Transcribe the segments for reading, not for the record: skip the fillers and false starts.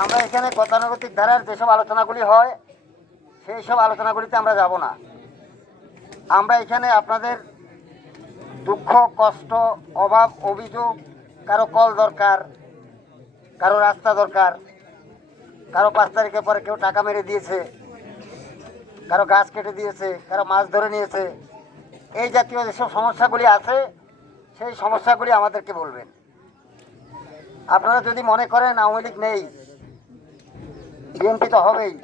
আমরা এখানে গতানুগতিক ধারার যেসব আলোচনাগুলি হয় সেই সব আলোচনাগুলিতে আমরা যাব না। আমরা এখানে আপনাদের দুঃখ, কষ্ট, অভাব, অভিযোগ, কারো কল দরকার, কারো রাস্তা দরকার, কারো 5 তারিখের পরে কেউ টাকা মেরে দিয়েছে, কারো গাছ কেটে দিয়েছে, কারো মাছ ধরে নিয়েছে, এই জাতীয় যেসব সমস্যাগুলি আছে সেই সমস্যাগুলি আমাদেরকে বলবেন। আপনারা যদি মনে করেন আওয়ামী লীগ নেই, বিএনপি তো হবেই,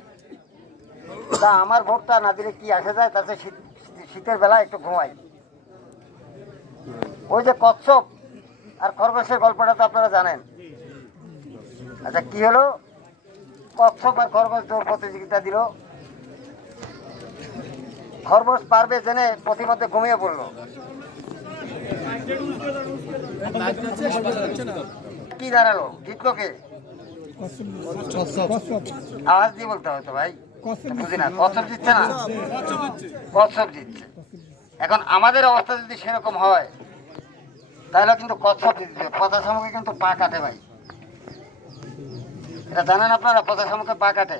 তা আমার ভোটটা না দিলে কি আসে যায়, তাতে শীতের বেলা একটু ঘুমাই। ওই যে কচ্ছপ আর খরগোশের গল্পটা তো আপনারা জানেন। আচ্ছা, কি হলো? কচ্ছপ আর খরগোশ দৌড় প্রতিযোগিতা দিল। খরগোশ পারবে জেনে প্রতিমধ্যে ঘুমিয়ে পড়লো। কি দাঁড়ালো? জিতলো কে? আওয়াজ দিয়ে বলতে হবে তো ভাই, বুঝি না। কচ্ছপ জিতছে না, কচ্ছপ জিতছে। এখন আমাদের অবস্থা যদি সেরকম হয় তাহলে কিন্তু কচ্ছপ জিতবে। পচা শামুকে কিন্তু পা কাটে ভাই, এটা জানেন আপনারা? পচা শামুকে পা কাটে।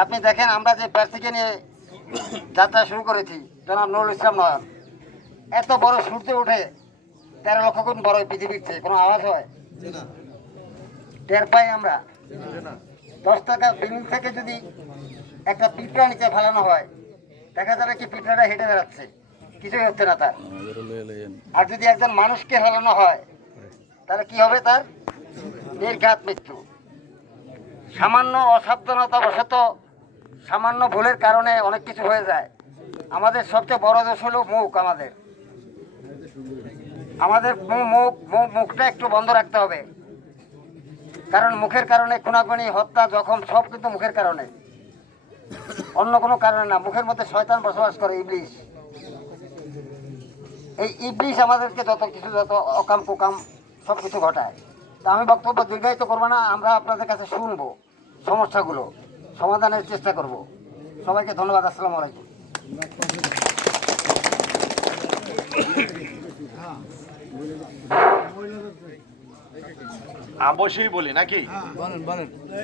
আপনি দেখেন, আমরা যে প্রার্থীকে নিয়ে যাত্রা শুরু করেছি, জনাব নুরুল ইসলাম নয়ন, এত বড় সূর্য উঠে 13 লক্ষ গুণ বড় পৃথিবীর চেয়ে, কোনো আওয়াজ হয়? টের পাই আমরা। 10 টাকা বিল্ডিং থেকে যদি একটা পিঁপড়া নিচে ফেলানো হয়, দেখা যাবে কি পিঁপড়াটা হেঁটে বেড়াচ্ছে, কিছুই হচ্ছে না তার। আর যদি একজন মানুষকে ফেলানো হয় তাহলে কি হবে? তার নির্ঘাত মৃত্যু। সামান্য অসাবধানতাবশত, সামান্য ভুলের কারণে অনেক কিছু হয়ে যায়। আমাদের সবচেয়ে বড় দোষ হলো মুখ। আমাদের মুখটা একটু বন্ধ রাখতে হবে, কারণ মুখের কারণে খুনাখুনি, হত্যা, জখম সব কিন্তু মুখের কারণে, অন্য কোনো কারণে না। মুখের মধ্যে শয়তান বসবাস করে, ইবলিশ। এই ইবলিশ আমাদেরকে যত অকাম কুকাম সব কিছু ঘটায়। তা আমি বক্তব্য দীর্ঘায়িত করবো না, আমরা আপনাদের কাছে শুনবো, সমস্যাগুলো সমাধানের চেষ্টা করব। সবাইকে ধন্যবাদ। আসসালামু আলাইকুম। অবশ্যই বলি নাকি?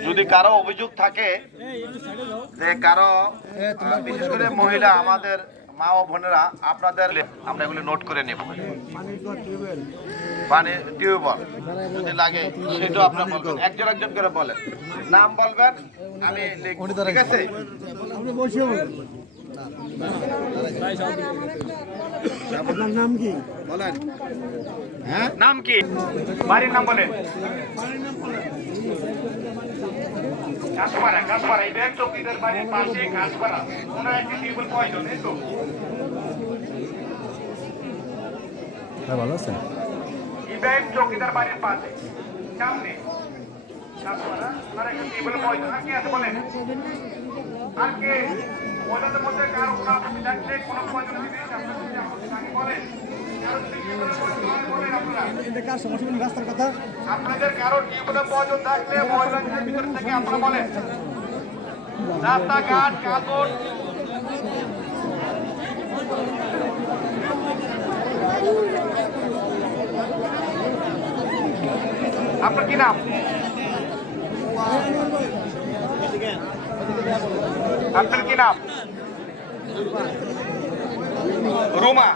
যদি কারো অভিযোগ থাকে যে কারো, বিশেষ করে মহিলা, আমাদের মা ও বোনেরা, আপনাদের আমরা এগুলো নোট করে নেব। পানি টিউবওয়েল যদি লাগে সেটাও আপনার বলবেন, একজন করে বলেন, নাম বলবেন, আমি লিখব, ঠিক আছে? আপনার নাম কি বলেন। হ্যাঁ, নাম কি? বাড়ির নাম বলেন। কাশপাড়া, ইব্রাহিম চৌকিদার বাড়ির পাশে কাশপাড়া। ওনার একটি টিউবওয়েল প্রয়োজন, এই তো? ভালো আছেন? ইব্রাহিম চৌকিদার বাড়ির পাশে, সামনে কাশপাড়া। ওনার একটি টিউবওয়েল প্রয়োজন। আর কি আছে বলেন? আর কে? ওদের মধ্যে কারো কোনো আপত্তি থাকলে, কোনো প্রয়োজন যদি আপনি বলেন। আপনাদের কারো টিউবওয়েলের প্রয়োজন থাকলে মহিলাদের ভিতর থেকে আপনারা বলেন। রাস্তাঘাট, কাপড়, আপনার কি নাম? আপনার কি নাম? রুমা।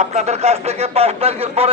আপনাদের কাছ থেকে 5 তারিখের পরে